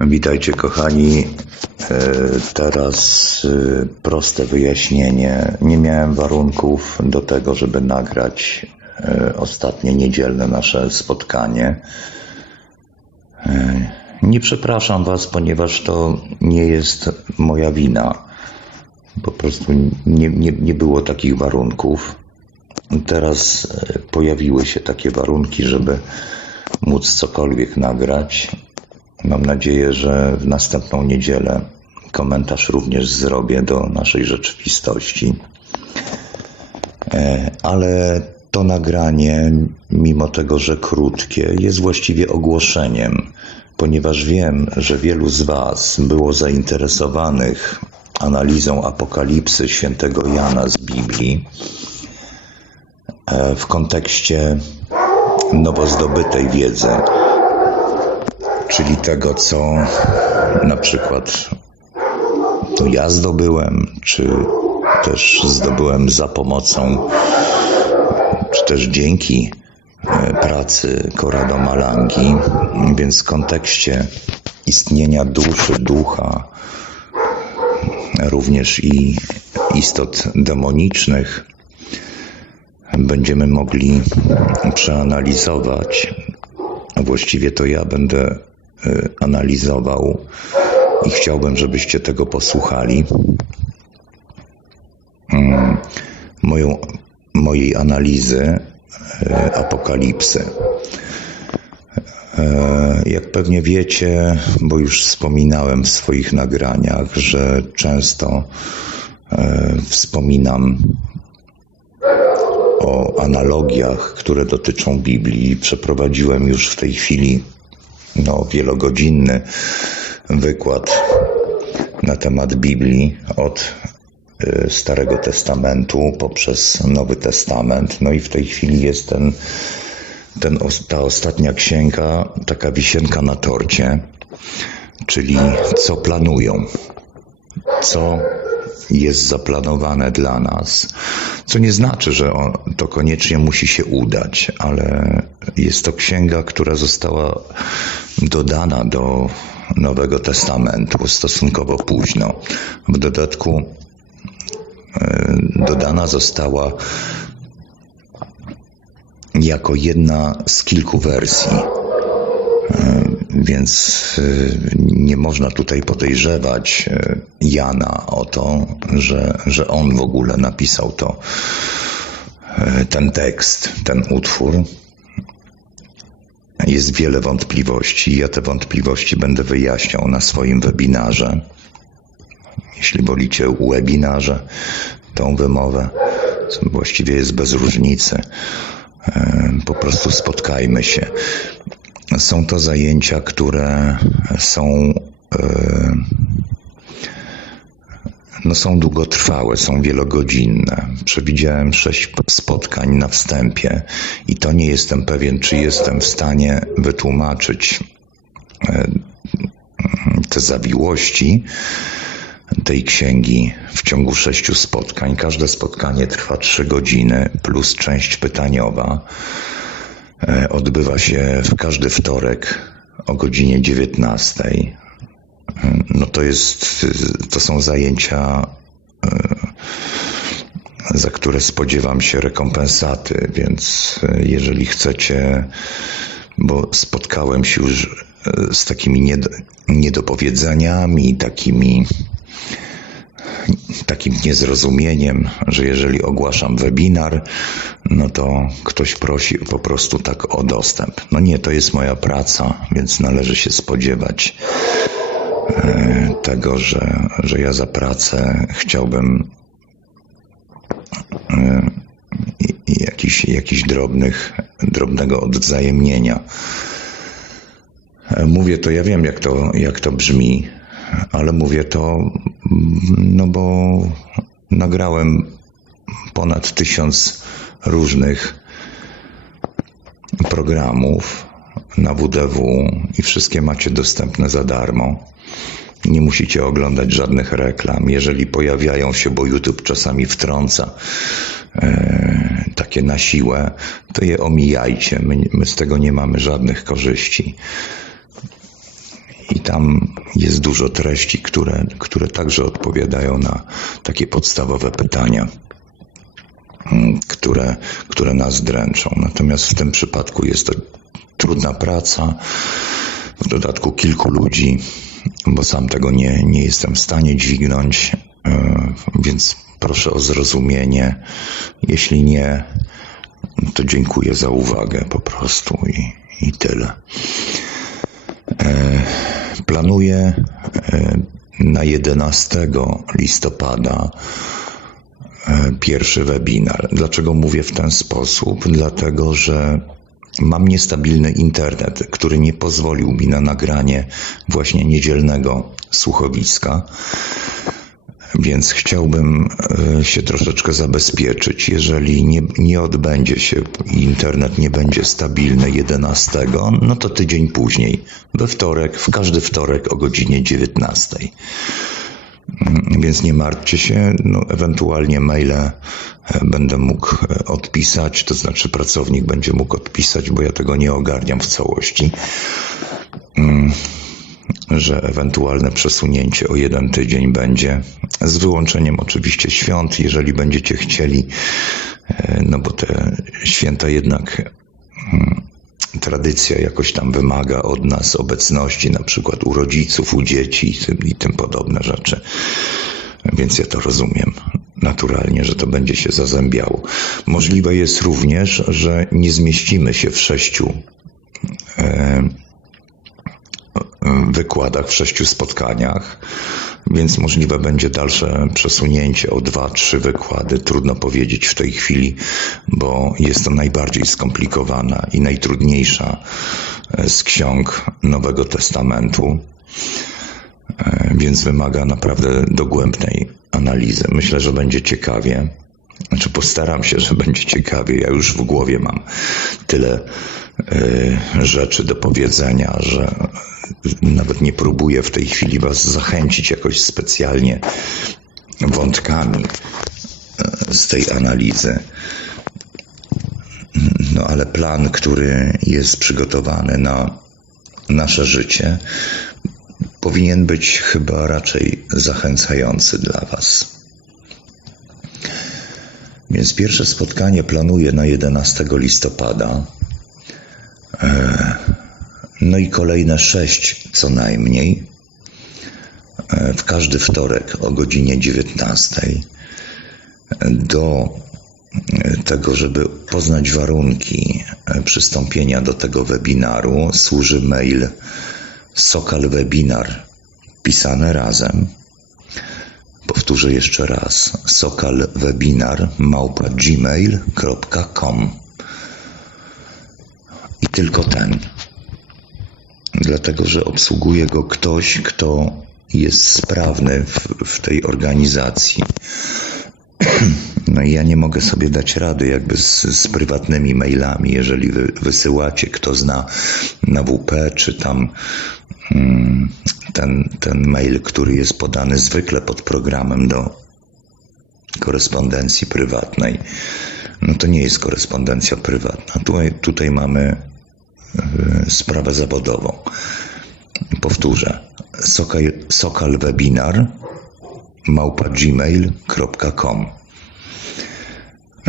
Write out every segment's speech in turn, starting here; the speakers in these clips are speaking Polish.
Witajcie kochani. E, Teraz e, proste wyjaśnienie. Nie miałem warunków do tego, żeby nagrać e, ostatnie niedzielne nasze spotkanie. Nie przepraszam Was, ponieważ to nie jest moja wina. Po prostu nie, nie, nie było takich warunków. Teraz pojawiły się takie warunki, żeby móc cokolwiek nagrać. Mam nadzieję, że w następną niedzielę komentarz również zrobię do naszej rzeczywistości. E, Ale to nagranie, mimo tego, że krótkie, jest właściwie ogłoszeniem, ponieważ wiem, że wielu z Was było zainteresowanych analizą apokalipsy świętego Jana z Biblii e, w kontekście nowo zdobytej wiedzy, czyli tego, co na przykład to ja zdobyłem, czy też zdobyłem za pomocą, czy też dzięki e, pracy Corrado Malangi, więc w kontekście istnienia duszy, ducha, również i istot demonicznych, będziemy mogli przeanalizować, a właściwie to ja będę analizował i chciałbym, żebyście tego posłuchali. Mm, Moją, mojej analizy y, apokalipsy. E, Jak pewnie wiecie, bo już wspominałem w swoich nagraniach, że często wspominam o analogiach, które dotyczą Biblii. Przeprowadziłem już w tej chwili no, wielogodzinny wykład na temat Biblii od y, Starego Testamentu poprzez Nowy Testament. No i w tej chwili jest ten, ten, ta ostatnia księga, taka wisienka na torcie, czyli co planują, co jest zaplanowane dla nas, co nie znaczy, że to koniecznie musi się udać, ale jest to księga, która została dodana do Nowego Testamentu stosunkowo późno. W dodatku e, dodana została jako jedna z kilku wersji więc y, nie można tutaj podejrzewać y, Jana o to, że, że on w ogóle napisał to, y, ten tekst, ten utwór. Jest wiele wątpliwości. Ja te wątpliwości będę wyjaśniał na swoim webinarze. Jeśli wolicie webinarze, tą wymowę, właściwie jest bez różnicy. Po prostu spotkajmy się. Są to zajęcia, które są, e, no są długotrwałe, są wielogodzinne. Przewidziałem sześć spotkań na wstępie i to nie jestem pewien, czy jestem w stanie wytłumaczyć e, te zawiłości tej księgi w ciągu sześciu spotkań. Każde spotkanie trwa trzy godziny plus część pytaniowa. E, Odbywa się w każdy wtorek o godzinie 19. E, No to jest, to są zajęcia, e, za które spodziewam się rekompensaty, więc e, jeżeli chcecie, bo spotkałem się już z takimi nied, niedopowiedzeniami, takimi takim niezrozumieniem, że jeżeli ogłaszam webinar, no to ktoś prosi po prostu tak o dostęp. No nie, to jest moja praca, więc należy się spodziewać e, tego, że, że ja za pracę chciałbym e, jakiś, jakiś drobnych, drobnego odwzajemnienia. E, Mówię to, ja wiem jak to, jak to brzmi, ale mówię to, no bo nagrałem ponad tysiąc różnych programów na WDW i wszystkie macie dostępne za darmo. Nie musicie oglądać żadnych reklam. Jeżeli pojawiają się, bo YouTube czasami wtrąca e, takie na siłę, to je omijajcie. My, my z tego nie mamy żadnych korzyści. I tam jest dużo treści, które, które także odpowiadają na takie podstawowe pytania, mm, które, które nas dręczą. Natomiast w tym przypadku jest to trudna praca, w dodatku kilku ludzi, bo sam tego nie, nie jestem w stanie dźwignąć, e, więc proszę o zrozumienie. Jeśli nie, to dziękuję za uwagę po prostu i, i tyle. Planuję e, na 11 listopada e, pierwszy webinar. Dlaczego mówię w ten sposób? Dlatego, że mam niestabilny internet, który nie pozwolił mi na nagranie właśnie niedzielnego słuchowiska. Więc chciałbym e, się troszeczkę zabezpieczyć. Jeżeli nie, nie odbędzie się, internet nie będzie stabilny 11, no to tydzień później, we wtorek, w każdy wtorek o godzinie 19. Mm, Więc nie martwcie się, no, ewentualnie maile e, będę mógł e, odpisać, to znaczy pracownik będzie mógł odpisać, bo ja tego nie ogarniam w całości że ewentualne przesunięcie o jeden tydzień będzie, z wyłączeniem oczywiście świąt, jeżeli będziecie chcieli, e, no bo te święta jednak mm, tradycja jakoś tam wymaga od nas obecności, na przykład u rodziców, u dzieci i tym, i tym podobne rzeczy. Więc ja to rozumiem naturalnie, że to będzie się zazębiało. Możliwe jest również, że nie zmieścimy się w sześciu e, wykładach, w sześciu spotkaniach, więc możliwe będzie dalsze przesunięcie o dwa, trzy wykłady. Trudno powiedzieć w tej chwili, bo jest to najbardziej skomplikowana i najtrudniejsza e, z ksiąg Nowego Testamentu, e, więc wymaga naprawdę dogłębnej analizy. Myślę, że będzie ciekawie. Znaczy, postaram się, że będzie ciekawie. Ja już w głowie mam tyle y, rzeczy do powiedzenia, że nawet nie próbuję w tej chwili Was zachęcić jakoś specjalnie wątkami y, z tej analizy. No ale plan, który jest przygotowany na nasze życie, powinien być chyba raczej zachęcający dla Was. Więc pierwsze spotkanie planuję na 11 listopada. E, No i kolejne sześć co najmniej. e, W każdy wtorek o godzinie 19. Do e, tego, żeby poznać warunki e, przystąpienia do tego webinaru, służy mail Sokal Webinar pisane razem Powtórzę jeszcze raz. sokalwebinar małpa gmail.com I tylko ten. Dlatego, że obsługuje go ktoś, kto jest sprawny w, w tej organizacji. No i ja nie mogę sobie dać rady jakby z, z prywatnymi mailami, jeżeli wy, wysyłacie, kto zna na WP, czy tam mm, ten, ten mail, który jest podany zwykle pod programem do korespondencji prywatnej, no to nie jest korespondencja prywatna. Tutaj, tutaj mamy sprawę zawodową. Powtórzę. Sokal, sokal webinar małpa gmail.com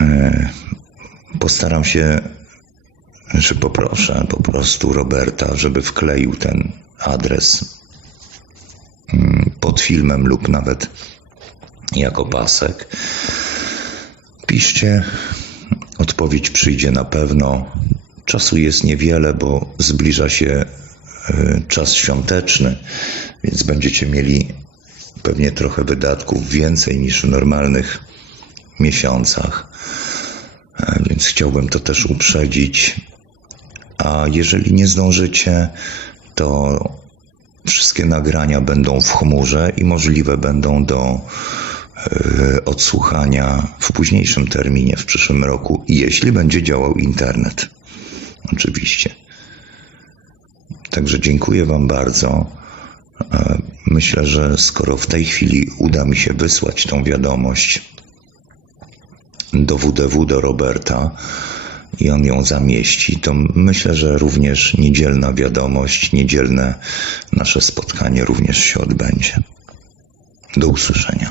E, Postaram się, że poproszę po prostu Roberta, żeby wkleił ten adres mm, pod filmem lub nawet jako pasek. Piszcie, odpowiedź przyjdzie na pewno. Czasu jest niewiele, bo zbliża się e, czas świąteczny, więc będziecie mieli pewnie trochę wydatków więcej niż w normalnych miesiącach. E, Więc chciałbym to też uprzedzić. A jeżeli nie zdążycie, to wszystkie nagrania będą w chmurze i możliwe będą do e, odsłuchania w późniejszym terminie, w przyszłym roku, jeśli będzie działał internet. Oczywiście. Także dziękuję Wam bardzo. E, Myślę, że skoro w tej chwili uda mi się wysłać tą wiadomość do WDW, do Roberta, i on ją zamieści, to myślę, że również niedzielna wiadomość, niedzielne nasze spotkanie również się odbędzie. Do usłyszenia.